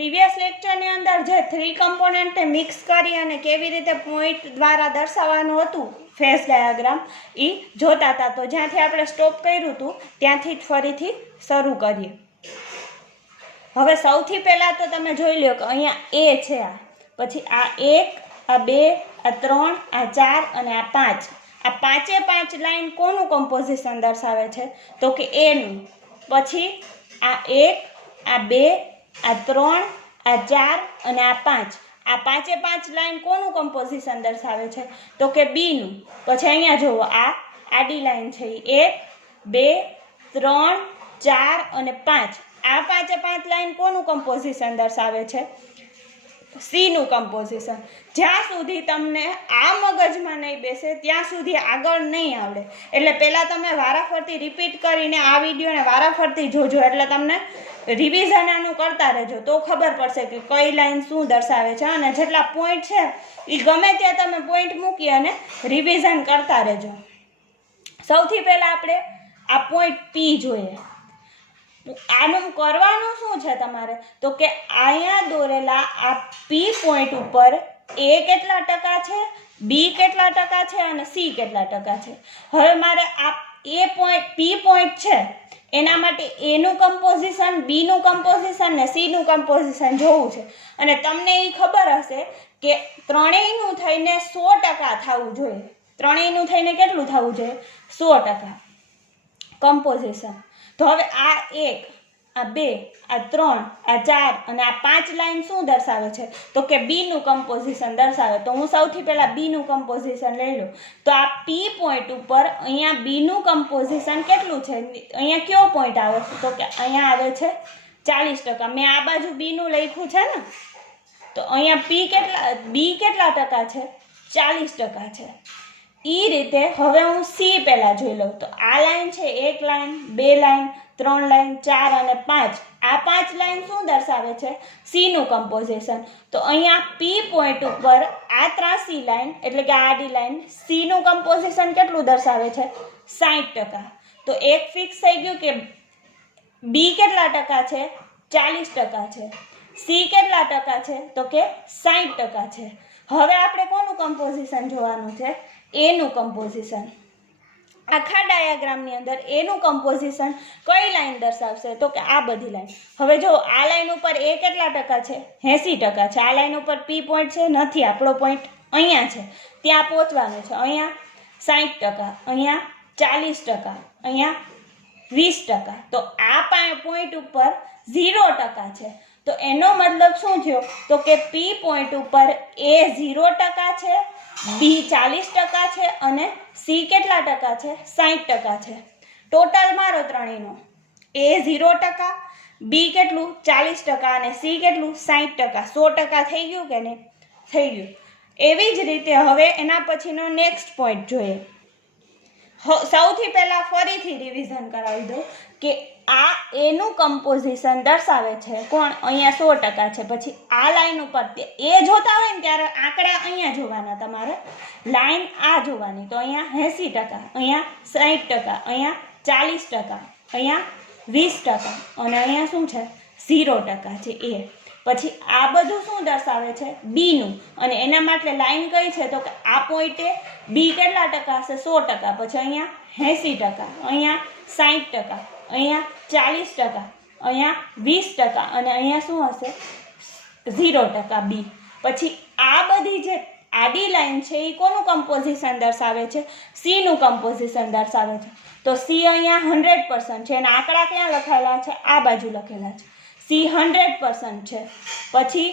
Previous લેક્ચરની અંદર જે 3 કમ્પોનન્ટને mix કરી અને કેવી રીતે પોઈન્ટ દ્વારા દર્શાવવાનું હતું ફેઝ ડાયાગ્રામ એ જોતા હતા. તો જ્યાંથી આપણે સ્ટોપ કર્યું હતું ત્યાંથી જ ફરીથી શરૂ કરીએ. હવે સૌથી પહેલાં તો તમે જોઈ લો કે અહીંયા એ છે, આ પછી આ 1, આ 2, આ 3, આ 4 અને આ 5. આ 5 લાઈન કોનું કમ્પોઝિશન દર્શાવે છે? તો કે એનું. પછી આ 1, આ 2, આ 3, આ 4 અને આ 5. આ 5 લાઈન કોનું કમ્પોઝિશન દર્શાવે છે? તો કે બીનું. પછી અહીંયા જુઓ, આ આડી લાઈન છે, 1, 2, 3, 4 અને 5. આ 5 લાઈન કોનું કમ્પોઝિશન દર્શાવે છે? સીનું કમ્પોઝિશન. જ્યાં સુધી તમને આ મગજમાં નહીં બેસે ત્યાં સુધી આગળ નહીં આવડે. એટલે પહેલાં તમે વારાફરતી રિપીટ કરીને આ વિડીયોને વારાફરતી જોજો, એટલે તમને રિવિઝન આનું કરતા રહેજો તો ખબર પડશે કે કઈ લાઈન શું દર્શાવે છે. અને જેટલા પોઈન્ટ છે એ ગમે ત્યાં તમે પોઈન્ટ મૂકી અને રિવિઝન કરતા રહેજો. સૌથી પહેલાં આપણે આ પોઈન્ટ પી જોઈએ. આનું કરવાનું શું છે તમારે? તો કે અહીંયા દોરેલા આ પી પોઈન્ટ ઉપર એ કેટલા ટકા છે, બી કેટલા ટકા છે અને સી કેટલા ટકા છે. હવે મારે આ એ પોઈન્ટ પી પોઈન્ટ છે એના માટે એનું કમ્પોઝિશન, બીનું કમ્પોઝિશન ને સીનું કમ્પોઝિશન જોવું છે. અને તમને એ ખબર હશે કે ત્રણેયનું થઈને 100% થવું જોઈએ. ત્રણેયનું થઈને કેટલું થવું જોઈએ? 100% કમ્પોઝિશન. તો હવે આ 1, આ 2, આ 3, આ 4 અને આ 5 લાઈન શું દર્શાવે છે? તો કે બીનું કમ્પોઝિશન દર્શાવે. તો હું સૌથી પહેલાં બીનું કમ્પોઝિશન લઈ લઉં. તો આ પી પોઈન્ટ ઉપર અહીંયા બીનું કમ્પોઝિશન કેટલું છે? અહીંયા કયો પોઈન્ટ આવે છે? તો કે અહીંયા આવે છે 40%. મેં આ બાજુ બીનું લખ્યું છે ને, તો અહીંયા બી કેટલા ટકા છે? 40% છે. એ રીતે હવે હું સી પહેલાં જોઈ લઉં. તો આ લાઈન છે, 1 લાઈન, 2 લાઈન, 3 લાઈન, 4 અને 5. આ 5 લાઈન શું દર્શાવે છે? સીનું કમ્પોઝિશન. તો અહીંયા પી પોઈન્ટ ઉપર આ ત્રાસી લાઈન એટલે કે આડી લાઈન સીનું કમ્પોઝિશન કેટલું દર્શાવે છે? 60%. તો એક ફિક્સ થઈ ગયું કે બી કેટલા ટકા છે? 40% છે. સી કેટલા ટકા છે? તો કે 60% છે. હવે આપણે કોનું કમ્પોઝિશન જોવાનું છે? એનું કમ્પોઝિશન. આખા ડાયાગ્રામની અંદર એનું કમ્પોઝિશન કઈ લાઈન દર્શાવશે? તો કે આ બધી લાઈન. હવે જો આ લાઈન ઉપર એ કેટલા ટકા છે? 80% છે. આ લાઈન ઉપર પી પોઈન્ટ છે નથી, આપણો પોઈન્ટ અહીંયા છે, ત્યાં પહોંચવાનું છે. અહીંયા 60%, અહીંયા 40%, અહીંયા 20%. તો આ પોઈન્ટ ઉપર 0% છે. તો એનો મતલબ શું થયો? તો કે પી પોઈન્ટ ઉપર એ 0% છે, બી 40% છે અને સી કેટલા ટકા છે? 60% છે. ટોટલ મારો ત્રણેયનો એ 0%, બી કેટલું? 40% અને સી કેટલું? 60%. 100% થઈ ગયું કે નહીં? થઈ ગયું. એવી જ રીતે હવે એના પછીનો નેક્સ્ટ પોઈન્ટ જોઈએ. સૌથી પહેલાં ફરીથી રિવિઝન કરાવી દઉં કે આ એનું કમ્પોઝિશન દર્શાવે છે કોણ? અહીંયા 100% છે. પછી આ લાઈન ઉપર એ જોતા હોય ને ત્યારે આંકડા અહીંયા જોવાના, તમારે લાઈન આ જોવાની. તો અહીંયા 80%, અહીંયા 60%, અહીંયા 40%, અહીંયા 20% અને અહીંયા શું છે? 0% છે એ. પછી આ બધું શું દર્શાવે છે? બીનું. અને એના માટે લાઈન કઈ છે? તો કે આ પોઈન્ટે બી કેટલા ટકા હશે? 100%. પછી અહીંયા 80%, અહીંયા 60%, અહીંયા 40%, અહીંયા 20% અને અહીંયા શું હશે? 0% બી. પછી આ બધી જે આડી લાઈન છે એ કોનું કમ્પોઝિશન દર્શાવે છે? સીનું કમ્પોઝિશન દર્શાવે છે. તો સી અહીંયા 100% છે. એના આંકડા ક્યાં લખાયેલા છે? આ બાજુ લખેલા છે. સી 100% છે. પછી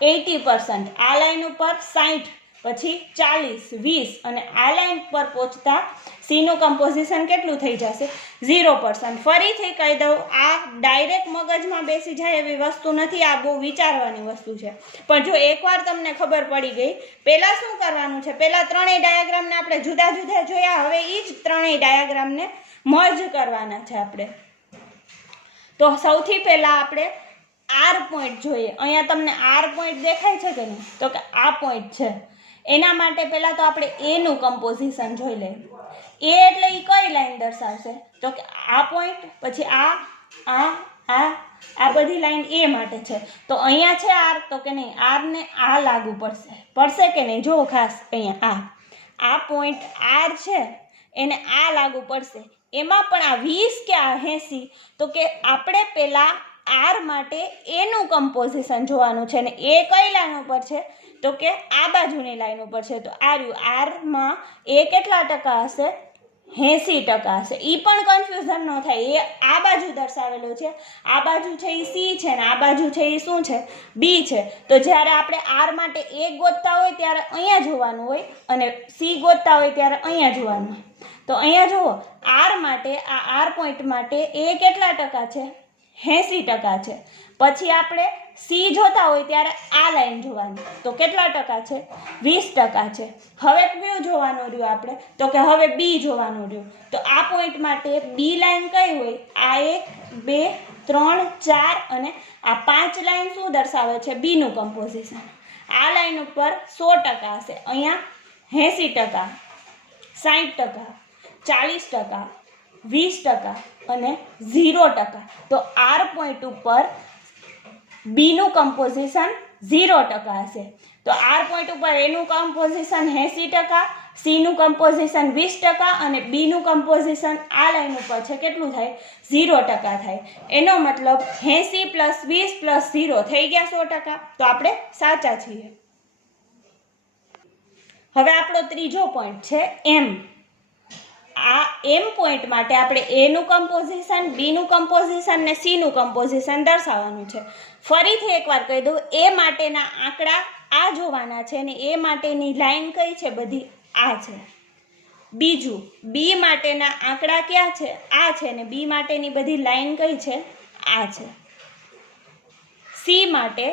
80%, આ લાઈન ઉપર 60, પછી 40, 20 અને આ લાઈન પર પહોંચતા સીનું કમ્પોઝિશન કેટલું થઈ જશે? 0%. ફરીથી કહી દઉં, આ ડાયરેક્ટ મગજમાં બેસી જાય એવી વસ્તુ નથી, આ બહુ વિચારવાની વસ્તુ છે. પણ જો એકવાર તમને ખબર પડી ગઈ, પહેલાં શું કરવાનું છે? પહેલાં ત્રણેય ડાયાગ્રામને આપણે જુદા જુદા જોયા, હવે એ જ ત્રણેય ડાયાગ્રામને મર્જ કરવાના છે આપણે. તો સૌથી પહેલાં આપણે આર પોઈન્ટ જોઈએ. અહીંયા તમને આર પોઈન્ટ દેખાય છે કે નહીં? તો કે આ પોઈન્ટ છે. એના માટે પહેલાં તો આપણે એનું કમ્પોઝિશન જોઈ લઈએ. એ એટલે એ કઈ લાઈન દર્શાવશે? તો કે આ પોઈન્ટ, પછી આ બધી લાઈન એ માટે છે. તો અહીંયા છે આર, તો કે નહીં, આરને આ લાગુ પડશે કે નહીં? જુઓ ખાસ અહીંયા આ પોઈન્ટ આર છે એને આ લાગુ પડશે. એમાં પણ આ 20 કે આ 80, તો કે આપણે પહેલાં આર માટે એનું કમ્પોઝિશન જોવાનું છે. ને એ કઈ લાઈન ઉપર છે? તો કે આ બાજુની લાઈન ઉપર છે. તો આ રહ્યું, આરમાં એ કેટલા ટકા હશે? 80% હશે. એ પણ કન્ફ્યુઝન ન થાય, એ આ બાજુ દર્શાવેલો છે, આ બાજુ છે એ સી છે ને આ બાજુ છે એ શું છે? બી છે. તો જ્યારે આપણે આર માટે એ ગોતતા હોય ત્યારે અહીંયા જોવાનું હોય અને સી ગોતતા હોય ત્યારે અહીંયા જોવાનું હોય. તો અહીંયા જુઓ, આર માટે આ આર પોઈન્ટ માટે એ કેટલા ટકા છે? 80% છે. પછી આપણે સી જોતા હોય ત્યારે આ લાઈન જોવાની, તો કેટલા ટકા છે? 20% છે. હવે કયું જોવાનું રહ્યું આપણે? તો કે હવે બી જોવાનું રહ્યું. તો આ પોઈન્ટ માટે બી લાઈન કઈ હોય? આ 1 2 3 4 અને આ 5 લાઈન શું દર્શાવે છે? બીનું કમ્પોઝિશન. આ લાઈન ઉપર 100% હશે, અહીંયા 80%, 60%, 40%, 20% અને 0%. તો આર પોઈન્ટ ઉપર બીનું કમ્પોઝિશન 0% હશે. તો આર પોઈન્ટ ઉપર એનું કમ્પોઝિશન 80%, સીનું કમ્પોઝિશન 20% અને બીનું કમ્પોઝિશન આ લાઈન ઉપર છે કેટલું થાય? 0% થાય. એનો મતલબ 80 + 20 + 0 થઈ ગયા 100%. તો આપણે સાચા છીએ. હવે આપણો ત્રીજો પોઈન્ટ છે એમ. આ એમ પોઈન્ટ માટે આપણે એનું કમ્પોઝિશન, બીનું કમ્પોઝિશન ને સીનું કમ્પોઝિશન દર્શાવવાનું છે. ફરીથી એકવાર કહી દઉં, એ માટેના આંકડા આ જોવાના છે ને એ માટેની લાઈન કઈ છે? બધી આ છે. બીજું, બી માટેના આંકડા ક્યાં છે? આ છે ને બી માટેની બધી લાઈન કઈ છે? આ છે. સી માટે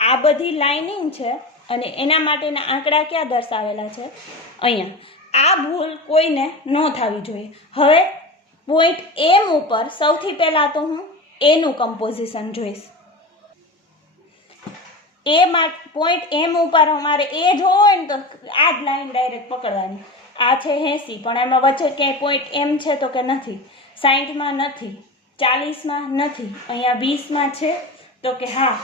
આ બધી લાઇનિંગ છે અને એના માટેના આંકડા ક્યાં દર્શાવેલા છે? અહીંયા. આ ભૂલ કોઈને ન થવી જોઈએ. હવે પોઈન્ટ એમ ઉપર સૌથી પહેલાં તો હું એનું કમ્પોઝિશન જોઈશ. પોઈન્ટ એમ ઉપર અમારે એ જોવો હોય ને તો આ જ લાઈન ડાયરેક્ટ પકડવાની. આ છે 80, પણ એમાં વચ્ચે ક્યાંય પોઈન્ટ એમ છે તો કે નથી. 60માં નથી, 40માં નથી, અહીંયા 20માં છે તો કે હા.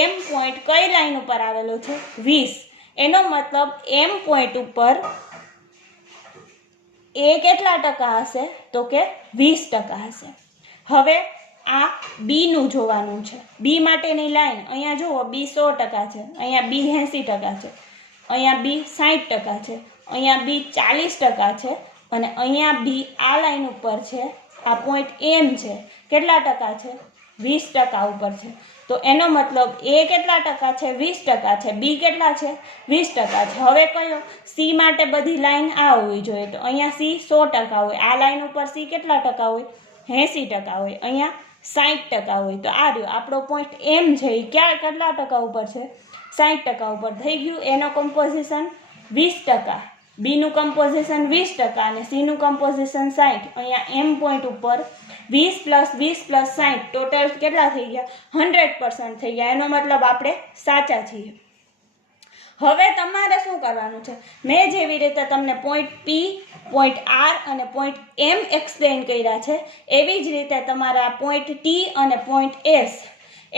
એમ પોઈન્ટ કઈ લાઈન ઉપર આવેલો છે? 20. એનો મતલબ એમ પોઈન્ટ ઉપર એ કેટલા ટકા હશે? તો કે 20% હશે. હવે આ બીનું જોવાનું છે. બી માટેની લાઈન અહીંયા જુઓ, બી 100% છે, અહીંયા બી 80% છે, અહીંયા બી 60% છે, અહીંયા બી 40% છે અને અહીંયા બી આ લાઈન ઉપર છે. આ પોઈન્ટ એમ છે, કેટલા ટકા છે? 20% ઉપર છે. તો એનો મતલબ એ કેટલા ટકા છે? 20% છે. બી કેટલા છે? 20% છે. હવે કયો? સી માટે બધી લાઈન આ હોવી જોઈએ. તો અહીંયા સી 100% હોય. આ લાઈન ઉપર સી કેટલા ટકા હોય? 80% હોય. અહીંયા 60% હોય. તો આ રહ્યો આપણો પોઈન્ટ એમ છે એ કેટલા ટકા ઉપર છે? 60% ઉપર થઈ ગયું. એનો કમ્પોઝિશન 20%, બીનું કમ્પોઝિશન 20% અને સીનું કમ્પોઝિશન 60. અહીંયા એમ પોઈન્ટ ઉપર 20 + 20 + 60 ટોટલ કેટલા થઈ ગયા? 100% થઈ ગયા. એનો મતલબ આપણે સાચા છીએ. હવે તમારે શું કરવાનું છે? મેં જેવી રીતે તમને પોઈન્ટ પી, પોઈન્ટ આર અને પોઈન્ટ એમ એક્સપ્લેન કર્યા છે એવી જ રીતે તમારે આ પોઈન્ટ ટી અને પોઈન્ટ એસ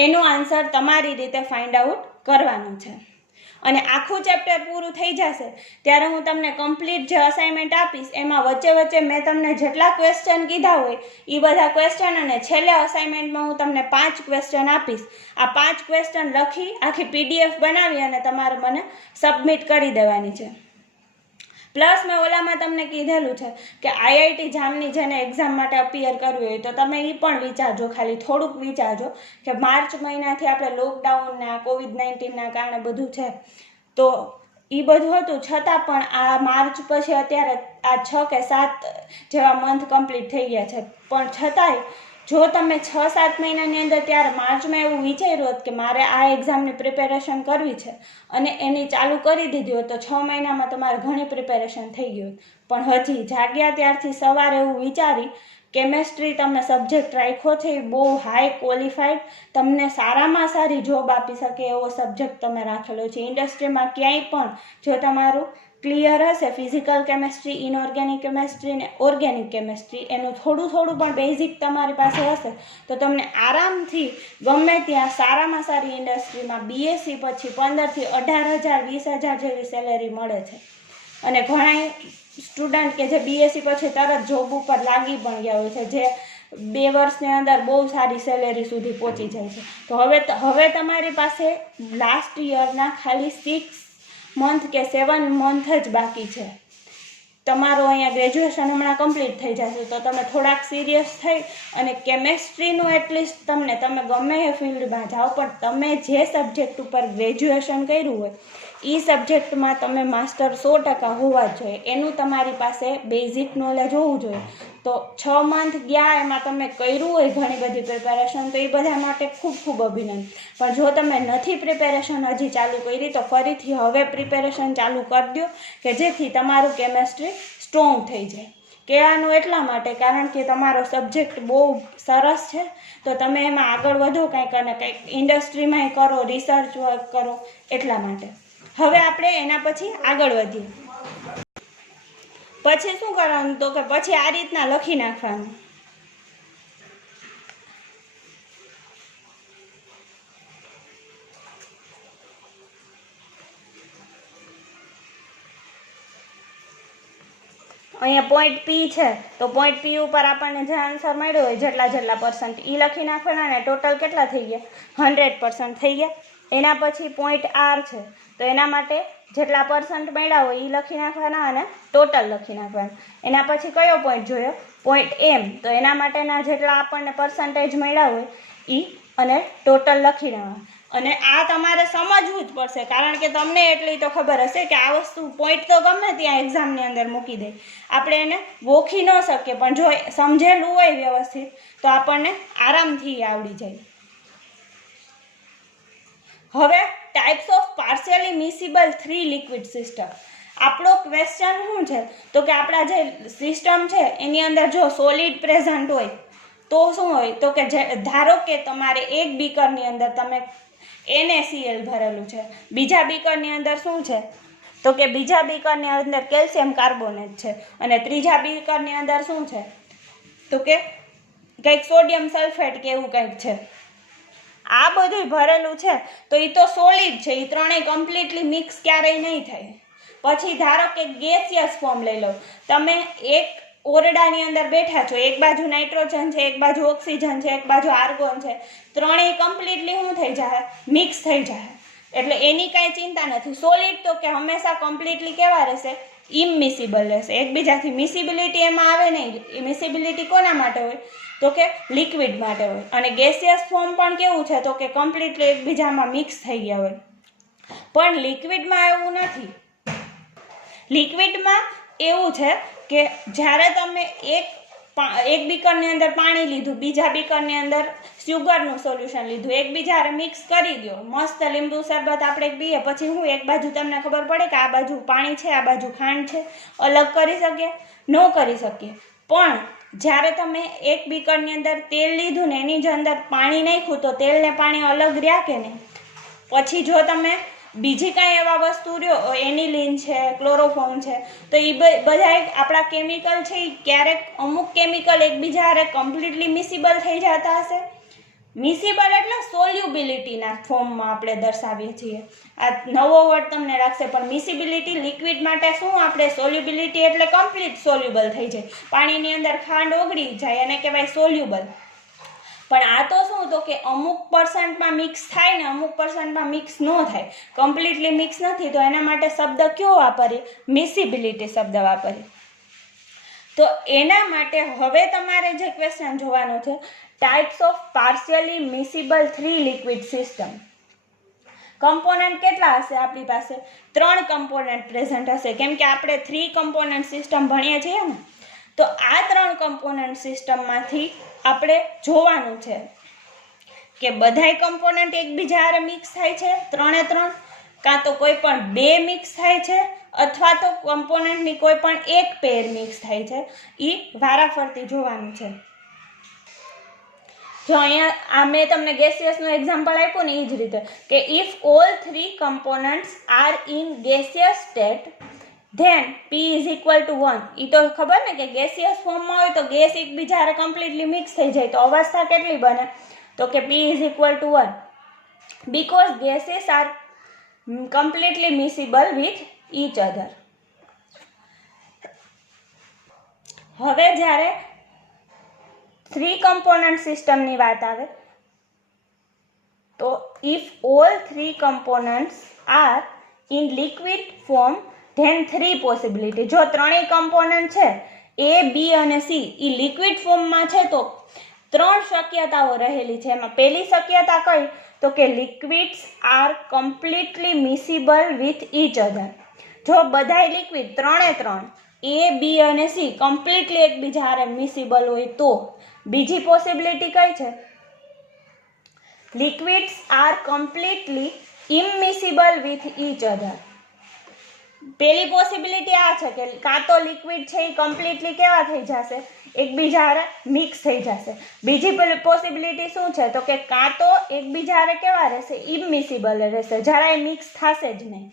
એનો આન્સર તમારી રીતે ફાઇન્ડ આઉટ કરવાનો છે. અને આખું ચેપ્ટર પૂરું થઈ જશે ત્યારે હું તમને કમ્પ્લીટ જે અસાઇનમેન્ટ આપીશ એમાં વચ્ચે વચ્ચે મેં તમને જેટલા ક્વેશ્ચન કીધા હોય એ બધા ક્વેશ્ચન અને છેલ્લે અસાઇનમેન્ટમાં હું તમને 5 ક્વેશ્ચન આપીશ. આ 5 ક્વેશ્ચન લખી આખી PDF બનાવી અને તમારે મને સબમિટ કરી દેવાની છે. પ્લસ મેં ઓલામાં તમને કીધેલું છે કે IIT જામની જેને એક્ઝામ માટે અપિયર કરવી હોય તો તમે એ પણ વિચારજો, ખાલી થોડુંક વિચારજો કે માર્ચ મહિનાથી આપણે લોકડાઉનના COVID-19ના કારણે બધું છે તો એ બધું હતું છતાં પણ આ માર્ચ પછી અત્યારે આ 6 કે 7 જેવા મંથ કમ્પ્લીટ થઈ ગયા છે. પણ છતાંય જો તમે 6-7 મહિનાની અંદર ત્યારે માર્ચમાં એવું વિચાર્યું હોત કે મારે આ એક્ઝામની પ્રિપેરેશન કરવી છે અને એની ચાલુ કરી દીધી હોત તો 6 મહિનામાં તમારે ઘણી પ્રિપેરેશન થઈ ગઈ હોત. પણ હજી જાગ્યા ત્યારથી સવારે એવું વિચારી કેમેસ્ટ્રી તમે સબ્જેક્ટ રાખ્યો છે એ બહુ હાઈ ક્વોલિફાઈડ, તમને સારામાં સારી જોબ આપી શકે એવો સબ્જેક્ટ તમે રાખેલો છે. ઇન્ડસ્ટ્રીમાં ક્યાંય પણ જો તમારું ક્લિયર હશે ફિઝિકલ કેમેસ્ટ્રી, ઇનઓર્ગેનિક કેમેસ્ટ્રી ને ઓર્ગેનિક કેમેસ્ટ્રી, એનું થોડું પણ બેઝિક તમારી પાસે હશે તો તમને આરામથી ગમે ત્યાં સારામાં સારી ઇન્ડસ્ટ્રીમાં બીએસસી પછી 15,000 થી 18,000 20,000 જેવી સેલેરી મળે છે. અને ઘણા સ્ટુડન્ટ કે જે બીએસસી પછી તરત જોબ ઉપર લાગી પણ ગયા હોય છે, જે 2 વર્ષની અંદર બહુ સારી સેલેરી સુધી પહોંચી જાય છે. તો હવે તમારી પાસે લાસ્ટ યરના ખાલી 6 મંથ કે 7 મંથ જ બાકી છે. તમારું અહીંયા ગ્રેજ્યુએશન હમણાં કમ્પ્લીટ થઈ જશે તો તમે થોડાક સિરિયસ થઈ અને કેમેસ્ટ્રીનું એટલીસ્ટ તમે ગમે એ ફિલ્ડમાં જાઓ પણ તમે જે સબ્જેક્ટ ઉપર ગ્રેજ્યુએશન કર્યું હોય એ સબ્જેક્ટમાં તમે માસ્ટર 100% હોવા જ જોઈએ. એનું તમારી પાસે બેઝિક નોલેજ હોવું જોઈએ. તો 6 મંથ ગયા એમાં તમે કર્યું હોય ઘણી બધી પ્રિપેરેશન તો એ બધા માટે ખૂબ ખૂબ અભિનંદન. પણ જો તમે નથી પ્રિપેરેશન હજી ચાલુ કરી તો ફરીથી હવે પ્રિપેરેશન ચાલુ કરી દો કે જેથી તમારું કેમેસ્ટ્રી સ્ટ્રોંગ થઈ જાય. કહેવાનું એટલા માટે કારણ કે તમારો સબ્જેક્ટ બહુ સરસ છે તો તમે એમાં આગળ વધો, કંઈક અને કંઈક ઇન્ડસ્ટ્રીમાંય કરો, રિસર્ચ વર્ક કરો એટલા માટે. હવે આપણે એના પછી આગળ વધીએ. પછી શું કરવાનું તો કે પછી આ રીતના લખી નાખવાનું. અહીંયા પોઈન્ટ પી છે તો પોઈન્ટ પી ઉપર આપણને જે આન્સર મળ્યો હોય જેટલા % એ લખી નાખવાના અને ટોટલ કેટલા થઈ ગયા 100% થઈ ગયા. એના પછી પોઈન્ટ આર છે તો એના માટે જેટલા % મળ્યા હોય એ લખી નાખવાના અને ટોટલ લખી નાખવાના. એના પછી કયો પોઈન્ટ જોયો પોઈન્ટ એમ તો એના માટેના જેટલા આપણને પર્સન્ટેજ મળ્યા હોય એ અને ટોટલ લખી નાખવાના. અને આ તમારે સમજવું જ પડશે કારણ કે તમને એટલી તો ખબર હશે કે આ વસ્તુ પોઈન્ટ તો ગમે ત્યાં એક્ઝામની અંદર મૂકી દે, આપણે એને ગોખી ન શકીએ પણ જો સમજેલું હોય વ્યવસ્થિત તો આપણને આરામથી આવડી જાય. હવે types of partially miscible 3 liquid system. આપણો ક્વેશ્ચન શું છે તો કે આપણા જે સિસ્ટમ છે એની અંદર જો સોલિડ પ્રેઝન્ટ હોય તો શું હોય તો કે ધારો કે તમારે એક બીકરની અંદર તમે NaCl ભરેલું છે, બીજા બીકરની અંદર શું છે તો કે બીજા બીકરની અંદર કેલ્શિયમ કાર્બોનેટ છે અને ત્રીજા બીકરની અંદર શું છે તો કે કંઈક સોડિયમ સલ્ફેટ કે એવું કંઈક છે. આ બધું ભરેલું છે તો એ તો સોલિડ છે, એ ત્રણેય કમ્પ્લીટલી મિક્સ ક્યારેય નહીં થાય. પછી ધારો કે ગેસિયસ ફોર્મ લઈ લો, તમે એક ઓરડાની અંદર બેઠા છો, એક બાજુ નાઇટ્રોજન છે, એક બાજુ ઓક્સિજન છે, એક બાજુ આર્ગોન છે, ત્રણેય કમ્પ્લીટલી શું થઈ જાય મિક્સ થઈ જાય એટલે એની કાંઈ ચિંતા નથી. સોલિડ તો કે હંમેશા કમ્પ્લીટલી કેવા રહેશે ઇમિસિબલ રહેશે, એકબીજાથી મિસિબિલિટી એમાં આવે નહીં. મિસિબિલિટી કોના માટે હોય તો કે લિક્વિડ માટે હોય અને ગેસિયસ ફોર્મ પણ કેવું છે તો કે કમ્પ્લીટલી એકબીજામાં મિક્સ થઈ ગયા હોય. પણ લિક્વિડમાં એવું નથી. લિક્વિડમાં એવું છે કે જ્યારે તમે એક બીકરની અંદર પાણી લીધું, બીજા બીકરની અંદર સુગરનું સોલ્યુશન લીધું, એકબીજા મિક્સ કરી દો, મસ્ત લીંબુ શરબત આપણે પીએ પછી હું એક બાજુ તમને ખબર પડે કે આ બાજુ પાણી છે આ બાજુ ખાંડ છે, અલગ કરી શકીએ ન કરી શકીએ. પણ જ્યારે તમે એક બીકરની અંદર તેલ લીધું ને એની જ અંદર પાણી નાખ્યું તો તેલ ને પાણી અલગ રહ્યા કે નહીં. પછી જો તમે બીજી કાંઈ એવા વસ્તુ રહ્યો એનિલિન છે, ક્લોરોફોર્મ છે તો એ બધા આપણા કેમિકલ છે એ ક્યારેક અમુક કેમિકલ એકબીજા હારે કમ્પ્લીટલી મિસિબલ થઈ જતા હશે. મિસિબલ એટલે સોલ્યુબિલિટીના ફોર્મમાં આપણે દર્શાવીએ છીએ. આ નવો વર્ડ તમને રાખશે પણ મિસિબિલિટી લિક્વિડ માટે શું આપણે સોલ્યુબિલિટી એટલે કમ્પ્લીટ સોલ્યુબલ થઈ જાય, પાણીની અંદર ખાંડ ઓગળી જાય અને કહેવાય સોલ્યુબલ. પણ આ તો શું તો કે અમુક % મિક્સ થાય ને અમુક % મિક્સ ન થાય, કમ્પ્લીટલી મિક્સ નથી તો એના માટે શબ્દ કયો વાપરીએ મિસિબિલિટી શબ્દ વાપરીએ. તો એના માટે હવે તમારે જે ક્વેશ્ચન જોવાનો છે types of partially miscible 3 liquid system. Component કેટલા હશે આપણી પાસે 3 કમ્પોનન્ટ પ્રેઝન્ટ હશે કેમ કે આપણે 3 કમ્પોનન્ટ સિસ્ટમ ભણીએ છીએ ને. તો આ 3 કમ્પોનન્ટ સિસ્ટમમાંથી આપણે જોવાનું છે કે બધાય કમ્પોનન્ટ એકબીજા હારે મિક્સ થાય છે 3 એ 3, કાં તો કોઈ પણ 2 મિક્સ થાય છે અથવા તો કમ્પોનન્ટની કોઈ પણ એક પેર મિક્સ થાય છે. એ વારાફરતી જોવાનું છે. જો અહીંયા આ મેં તમને ગેસિયસનું એક્ઝામ્પલ આપ્યું ને એ જ રીતે કે if all 3 components are in gaseous state then P is equal to 1. એ તો ખબર ને કે ગેસિયસ ફોર્મમાં હોય તો ગેસ એકબીજા હારે કમ્પ્લીટલી મિક્સ થઈ જાય તો અવસ્થા કેટલી બને તો કે P is equal to 1 because gases are completely miscible with each other. હવે જ્યારે 3 કમ્પોનન્ટ સિસ્ટમની વાત આવે તો if all 3 components are in liquid form then 3 possibility. જો ત્રણેય કમ્પોનન્ટ છે A, B અને C એ લિક્વિડ ફોર્મમાં છે તો 3 શક્યતાઓ રહેલી છે. એમાં પહેલી શક્યતા કઈ તો કે liquids are completely miscible with each other. જો બધાય લિક્વિડ ત્રણે ત્રણ A, B અને C કમ્પ્લીટલી એકબીજા હારે મિસિબલ હોય તો. બીજી પોસિબિલિટી કઈ છે liquids are completely immiscible with each other. પહેલી પોસિબિલિટી આ છે કે કાં તો લિક્વિડ છે એ કમ્પ્લીટલી કેવા થઈ જશે એકબીજા હારે મિક્સ થઈ જશે. બીજી પોસિબિલિટી શું છે તો કે કાં તો એકબીજા હારે કેવા રહેશે ઇમિસિબલ રહેશે જરાય મિક્સ થશે જ નહીં.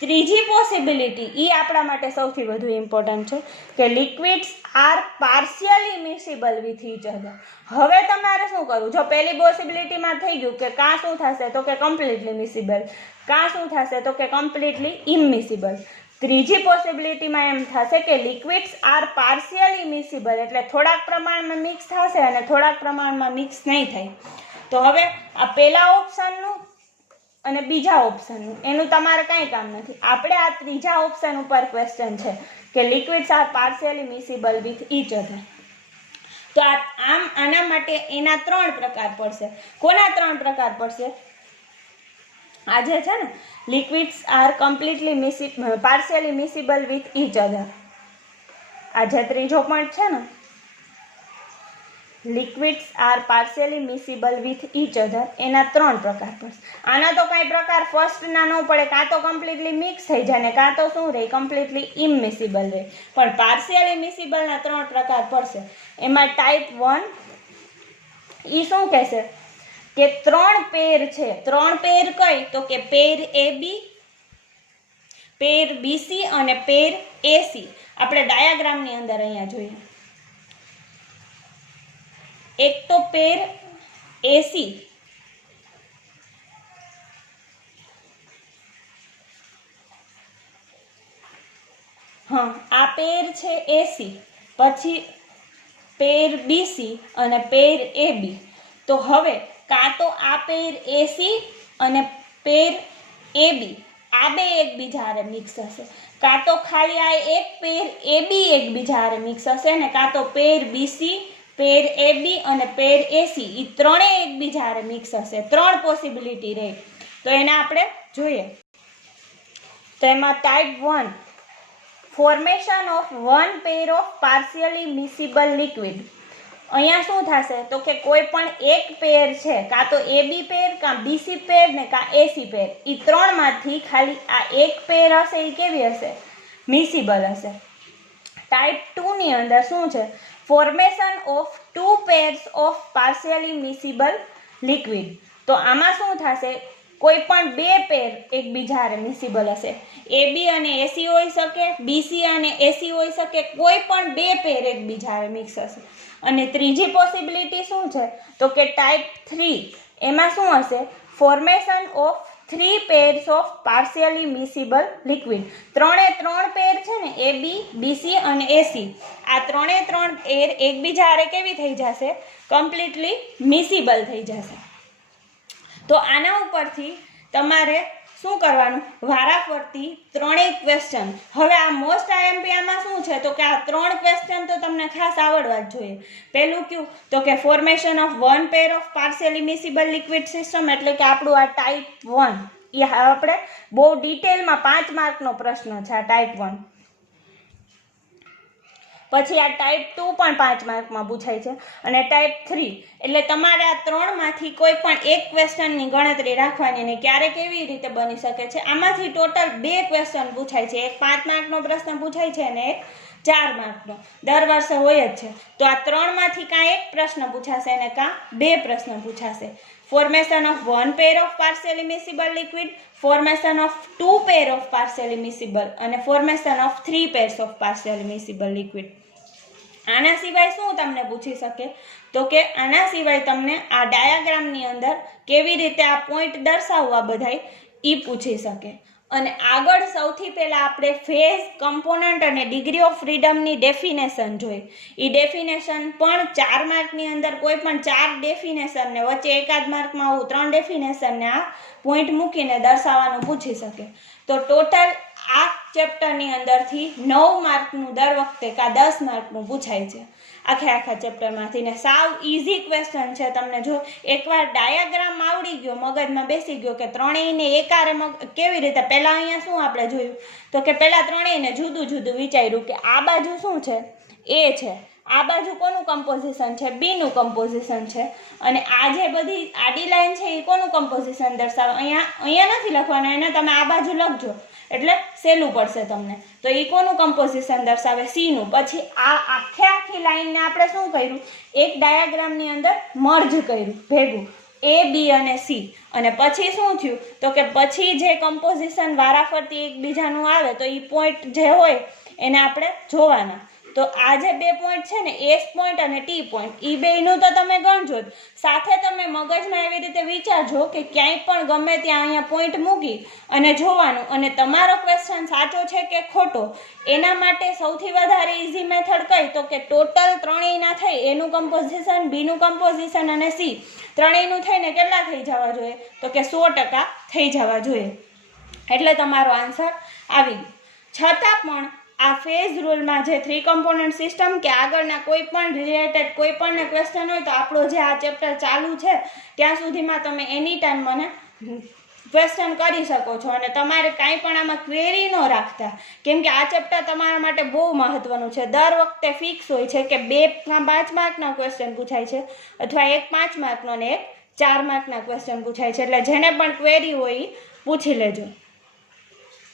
ત્રીજી પોસિબિલિટી એ આપણા માટે સૌથી વધુ ઇમ્પોર્ટન્ટ છે કે liquids are partially miscible with each other. હવે તમારે શું કરવું જો પહેલી પોસિબિલિટીમાં થઈ ગયું કે કાં શું થશે તો કે કમ્પ્લીટલી મિસિબલ કાં શું થશે તો કે કમ્પ્લીટલી ઇમિસિબલ. ત્રીજી પોસિબિલિટીમાં એમ થશે કે લિક્વિડ્સ આર પાર્શિયલી મિસિબલ એટલે થોડાક પ્રમાણમાં મિક્સ થશે અને થોડાક પ્રમાણમાં મિક્સ નહીં થાય. તો હવે આ પહેલા ઓપ્શનનું અને બીજા ઓપ્શનનું એનું તમારે કાંઈ કામ નથી. આપણે આ ત્રીજા ઓપ્શન ઉપર ક્વેશ્ચન છે કે liquids are partially miscible with each other. તો આના માટે એના 3 પ્રકાર પડશે. કોના 3 પ્રકાર પડશે આ જે છે ને liquids are completely partially miscible with each other. આ જે ત્રીજો પોઈન્ટ છે ને liquids are partially miscible with each other એના 3 પ્રકાર પડશે. આના તો કઈ પ્રકાર ફર્સ્ટના ન પડે કાં તો કમ્પ્લીટલી મિક્સ થઈ જાય ને કાં તો શું રહે કમ્પ્લીટલી ઇમિસિબલ રહે પણ પાર્શિયલી મિસિબલના 3 પ્રકાર પડશે. એમાં ટાઈપ 1 એ શું કહેશે કે 3 પેર છે. 3 પેર કઈ તો કે પેર AB, પેર BC અને પેર AC. આપણે ડાયાગ્રામની અંદર અહીંયા જોઈએ. એક તો પેર AC આ પેર છે AC પછી પેર BC અને પેર AB. તો હવે કાં તો આ પેર AC અને પેર AB આ બે એકબીજા હારે મિક્સ હશે કાં તો ખાલી આ એક પેર AB એકબીજા હારે મિક્સ હશે ને કાં તો પેર BC પેર AB અને પેર AC એ ત્રણેય એકબીજા હારે મિક્સ હશે. 3 પોસિબિલિટી રહે તો એને આપણે જોઈએ. તો એમાં type 1 formation of 1 pair of partially miscible liquid. અહીંયા શું થશે તો કે કોઈ પણ એક પેર છે કાં તો AB પેર કાં BC પેર ને કાં AC પેર એ 3માંથી ખાલી આ એક પેર હશે એ કેવી હશે મિસિબલ હશે. ટાઈપ 2 ની અંદર શું છે formation of 2 pairs of partially miscible liquid. તો આમાં શું થશે કોઈ પણ 2 પેર એકબીજા હારે મિસિબલ હશે. AB અને AC હોઈ શકે BC અને AC હોઈ શકે કોઈ પણ 2 પેર એકબીજા હારે મિક્સ હશે. અને ત્રીજી પોસિબિલિટી શું છે તો કે ટાઈપ 3 એમાં શું હશે formation of 3 pairs of partially miscible liquid. 3 pair છે ને AB, BC અને AC આ 3 પેર એકબીજા હારે કેવી થઈ જશે કમ્પ્લીટલી મિસિબલ થઈ જશે. તો આના ઉપરથી તમારે શું કરવાનું વારાફરતી 3 ક્વેશ્ચન. હવે આ મોસ્ટ IMP આમાં શું છે તો કે આ 3 ક્વેશ્ચન તો તમને ખાસ આવડવા જ જોઈએ. પહેલું કયું તો કે formation of 1 pair of partially miscible liquid system એટલે કે આપણું આ ટાઈપ 1 એ આપણે બહુ ડિટેલમાં 5 માર્કનો પ્રશ્ન છે આ ટાઈપ 1. પછી આ ટાઈપ 2 પણ 5 માર્કમાં પૂછાય છે અને ટાઈપ 3 એટલે તમારે આ 3માંથી કોઈ પણ એક ક્વેશ્ચનની ગણતરી રાખવાની ને ક્યારે કેવી રીતે બની શકે છે. આમાંથી ટોટલ 2 ક્વેશ્ચન પૂછાય છે. એક 5 માર્કનો પ્રશ્ન પૂછાય છે અને એક 4 માર્કનો દર વર્ષે હોય જ છે. તો આ 3માંથી કાં એક પ્રશ્ન પૂછાશે અને કાં 2 પ્રશ્ન પૂછાશે. Formation of 1 pair of partially miscible liquid, formation of 2 pair of partially miscible અને formation of 3 pairs of partially miscible liquid. આના સિવાય શું તમને પૂછી શકે? તો કે આના સિવાય તમને આ ડાયાગ્રામની અંદર કેવી રીતે આ પોઈન્ટ દર્શાવવા બધાય એ પૂછી શકે. અને આગળ સૌથી પહેલાં આપણે ફેઝ, કમ્પોનન્ટ અને ડિગ્રી ઓફ ફ્રીડમની ડેફિનેશન જોઈ. એ ડેફિનેશન પણ 4 માર્કની અંદર કોઈ પણ 4 ડેફિનેશનને વચ્ચે એકાદ માર્કમાં આવું 3 ડેફિનેશનને આ પોઈન્ટ મૂકીને દર્શાવવાનું પૂછી શકે. તો ટોટલ આ ચેપ્ટરની અંદરથી 9 માર્કનું દર વખતે કાં 10 માર્કનું પૂછાય છે આખા ચેપ્ટરમાંથી. ને સાવ ઇઝી ક્વેશ્ચન છે. તમને જો એકવાર ડાયાગ્રામ આવડી ગયો, મગજમાં બેસી ગયો કે ત્રણેયને એકારે કેવી રીતે, પહેલાં અહીંયા શું આપણે જોયું તો કે પહેલાં ત્રણેયને જુદું જુદું વિચાર્યું કે આ બાજુ શું છે, એ છે, આ બાજુ કોનું કમ્પોઝિશન છે, બીનું કમ્પોઝિશન છે, અને આ જે બધી આડી લાઈન છે એ કોનું કમ્પોઝિશન દર્શાવે. અહીંયા નથી લખવાનું, એને તમે આ બાજુ લખજો એટલે સહેલું પડશે તમને. તો એ કોનું કમ્પોઝિશન દર્શાવે, સીનું. પછી આ આખી લાઈનને આપણે શું કર્યું, એક ડાયાગ્રામની અંદર મર્જ કર્યું, ભેગું એ, બી અને સી. અને પછી શું થયું તો કે પછી જે કમ્પોઝિશન વારાફરતી એકબીજાનું આવે તો એ પોઈન્ટ જે હોય એને આપણે જોવાના. તો આ જે 2 પોઈન્ટ છે ને, એસ પોઈન્ટ અને ટી પોઈન્ટ, એ બેયનું તો તમે ગણજો જ. સાથે તમે મગજમાં એવી રીતે વિચારજો કે ક્યાંય પણ ગમે ત્યાં અહીંયા પોઈન્ટ મૂકી અને જોવાનું, અને તમારો ક્વેશ્ચન સાચો છે કે ખોટો એના માટે સૌથી વધારે ઇઝી મેથડ કઈ તો કે ટોટલ ત્રણેયના થઈ એનું કમ્પોઝિશન, બીનું કમ્પોઝિશન અને સી ત્રણેયનું થઈને કેટલા થઈ જવા જોઈએ તો કે 100% થઈ જવા જોઈએ. એટલે તમારો આન્સર આવી ગયો. છતાં પણ આ ફેઝ રૂલમાં જે 3 કમ્પોનન્ટ સિસ્ટમ કે આગળના કોઈ પણ રિલેટેડ કોઈ પણ ક્વેશ્ચન હોય તો આપણો જે આ ચેપ્ટર ચાલુ છે ત્યાં સુધીમાં તમે એની ટાઈમ મને ક્વેશ્ચન કરી શકો છો. અને તમારે કાંઈ પણ આમાં ક્વેરી ન રાખતા, કેમ કે આ ચેપ્ટર તમારા માટે બહુ મહત્વનું છે. દર વખતે ફિક્સ હોય છે કે 2 5 માર્કના ક્વેશ્ચન પૂછાય છે, અથવા 1 5 માર્કનો અને 1 4 માર્કના ક્વેશ્ચન પૂછાય છે. એટલે જેને પણ ક્વેરી હોય એ પૂછી લેજો.